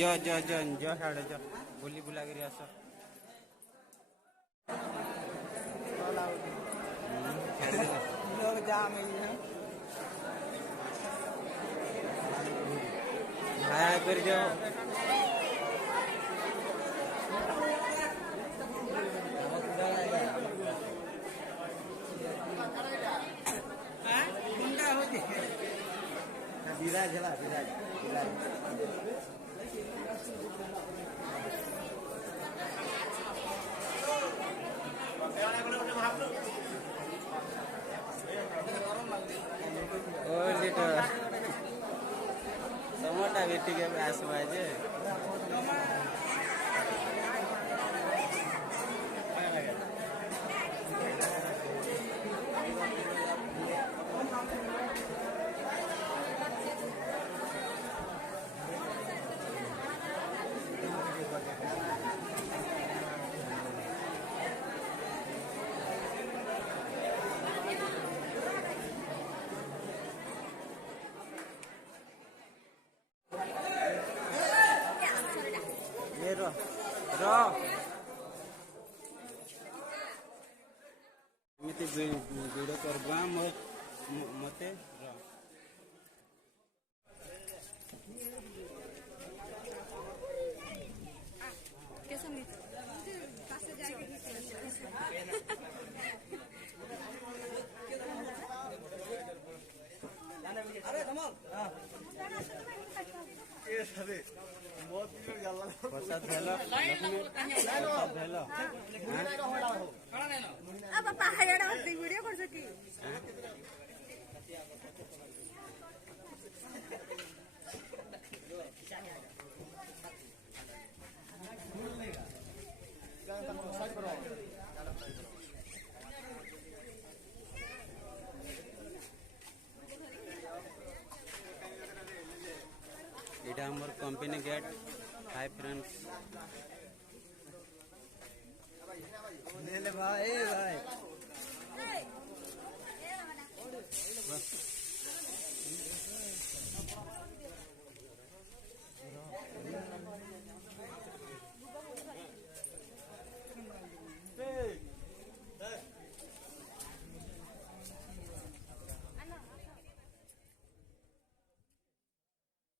जो जो जो जो साढ़े जो बुली बुला कर आस लोग जाम है हाय कर जाओ विराज है विराज विराज टमाटा बेटी के पास बाजे एमती वीडियो करबा मते अरे कमल प्रसाद भेलो प्रसाद भेलो अब पहाड़ वीडियो कर सकी इटा हमर कंपनी गेट हाय फ्रेंड्स